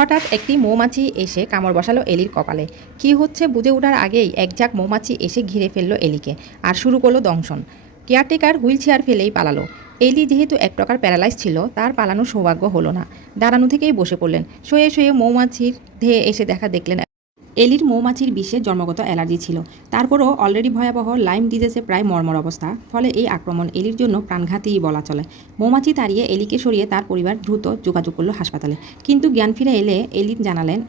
হঠাৎ একটি মৌমাছি এসে কামড় বসালো এলির কপালে। কি হচ্ছে বুঝে ওঠার আগেই এক ঝাঁক মৌমাছি এসে ঘিরে ফেলল এলিকে আর শুরু করল দংশন। কেয়ারটেকার হুইল চেয়ার ফেলেই পালালো। এলি যেহেতু এক প্রকার প্যারালাইজ ছিল, তার পালানোর সৌভাগ্য হলো না। দাঁড়ানো থেকেই বসে পড়লেন। শুয়ে শুয়ে মৌমাছির ধেয়ে এসে দেখা দেখলেন এলির মৌমাছির বিষে জন্মগত অ্যালার্জি ছিল। তারপরও অলরেডি ভয়াবহ লাইম ডিজিজে প্রায় মর্মর অবস্থা, ফলে এই আক্রমণ এলির জন্য প্রাণঘাতী বলা চলে। মৌমাছি তাড়িয়ে এলিকে সরিয়ে তার পরিবার দ্রুত যোগাযোগ করল হাসপাতালে। কিন্তু জ্ঞান ফিরে এলে এলি জানালেন,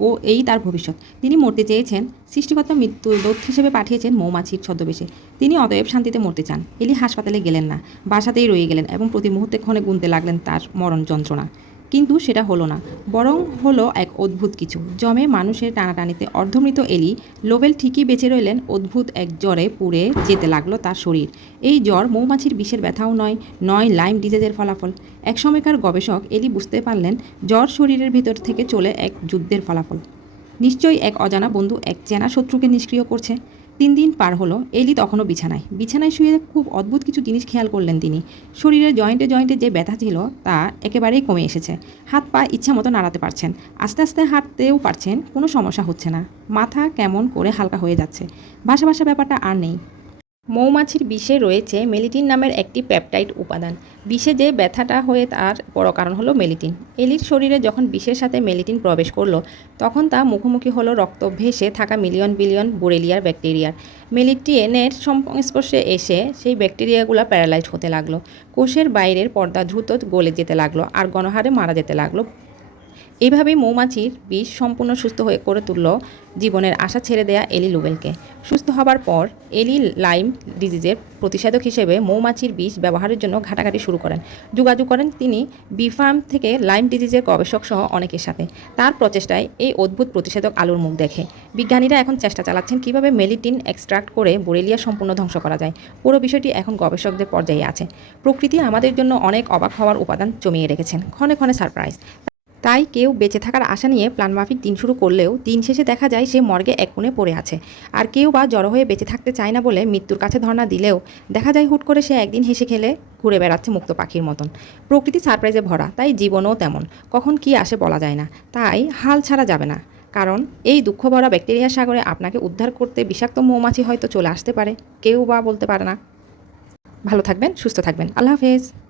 ও, এই তার ভবিষ্যৎ। তিনি মরতে চেয়েছেন, সৃষ্টিকর্তা মৃত্যু দোধ হিসেবে পাঠিয়েছেন মৌমাছির ছদ্মবেশে। তিনি অতএব শান্তিতে মরতে চান। এলি হাসপাতালে গেলেন না, বাসাতেই রয়ে গেলেন এবং প্রতি মুহূর্তে ক্ষণে গুনতে লাগলেন তার মরণ যন্ত্রণা। কিন্তু সেটা হলো না, বরং হলো এক অদ্ভুত কিছু। জমে মানুষের টানাটানিতে অর্ধমৃত এলি, লোভেল ঠিকই বেঁচে রইলেন, অদ্ভুত এক জ্বরে পুড়ে যেতে লাগল তার শরীর। এই জ্বর মৌমাছির বিষের ব্যথাও নয় নয় লাইম ডিজিজের ফলাফল। এক সময়কার গবেষক এলি বুঝতে পারলেন, জ্বর শরীরের ভিতর থেকে চলে এক যুদ্ধের ফলাফল। নিশ্চয়ই এক অজানা বন্ধু এক চেনা শত্রুকে নিষ্ক্রিয় করছে। তিন দিন পার হলো, এলি তখনও বিছানায়। বিছানায় শুয়ে খুব অদ্ভুত কিছু জিনিস খেয়াল করলেন তিনি। শরীরের জয়েন্টে জয়েন্টে যে ব্যথা ছিল, তা একেবারেই কমে এসেছে। হাত পা ইচ্ছা মতো নাড়াতে পারছেন। আস্তে আস্তে হাঁটতেও পারছেন, কোনো সমস্যা হচ্ছে না। মাথা কেমন করে হালকা হয়ে যাচ্ছে। ভাষা ভাষা ব্যাপারটা আর নেই। মৌমাছির বিষে রয়েছে মেলিটিন নামের একটি পেপটাইড উপাদান। বিষে যে ব্যথাটা হয়ে তার বড় কারণ হলো মেলিটিন। এলির শরীরে যখন বিষের সাথে মেলিটিন প্রবেশ করল, তখন তা মুখোমুখি হলো রক্ত ভেসে থাকা মিলিয়ন বিলিয়ন বোরেলিয়ার ব্যাকটেরিয়ার। মেলিটিনের সংস্পর্শে এসে সেই ব্যাকটেরিয়াগুলো প্যারালাইজড হতে লাগল। কোষের বাইরের পর্দা দ্রুত গলে যেতে লাগল আর গণহারে মারা যেতে লাগল। এইভাবেই মৌমাছির বিষ সম্পূর্ণ সুস্থ হয়ে করে তুলল জীবনের আশা ছেড়ে দেয়া এলি লুবেলকে। সুস্থ হবার পর এলি লাইম ডিজিজের প্রতিষেধক হিসেবে মৌমাছির বিষ ব্যবহারের জন্য ঘাটাঘাটি শুরু করেন। যোগাযোগ করেন তিনি বিফার্ম থেকে লাইম ডিজিজের গবেষক সহ অনেকের সাথে। তার প্রচেষ্টায় এই অদ্ভুত প্রতিষেধক আলুর মুখ দেখে। বিজ্ঞানীরা এখন চেষ্টা চালাচ্ছেন কীভাবে মেলিটিন এক্সট্রাক্ট করে বোরেলিয়া সম্পূর্ণ ধ্বংস করা যায়। পুরো বিষয়টি এখন গবেষকদের পর্যায়ে আছে। প্রকৃতি আমাদের জন্য অনেক অবাক হওয়ার উপাদান জমিয়ে রেখেছেন। ক্ষণে ক্ষণে সারপ্রাইজ। তাই কেউ বেঁচে থাকার আশা নিয়ে প্ল্যানমাফিক দিন শুরু করলেও দিন শেষে দেখা যায় সে মর্গে এক কোণে পড়ে আছে। আর কেউ বা জড়ো হয়ে বেঁচে থাকতে চায় না বলে মৃত্যুর কাছে ধর্ণা দিলেও দেখা যায় হুট করে সে একদিন হেসে খেলে ঘুরে বেড়াচ্ছে মুক্ত পাখির মতন। প্রকৃতি সারপ্রাইজে ভরা, তাই জীবনও তেমন। কখন কি আসে বলা যায় না। তাই হাল ছাড়া যাবে না। কারণ এই দুঃখ ভরা ব্যাকটেরিয়া সাগরে আপনাকে উদ্ধার করতে বিষাক্ত মৌমাছি হয়তো চলে আসতে পারে। কেউ বা বলতে পারে না। ভালো থাকবেন, সুস্থ থাকবেন। আল্লাহ হাফেজ।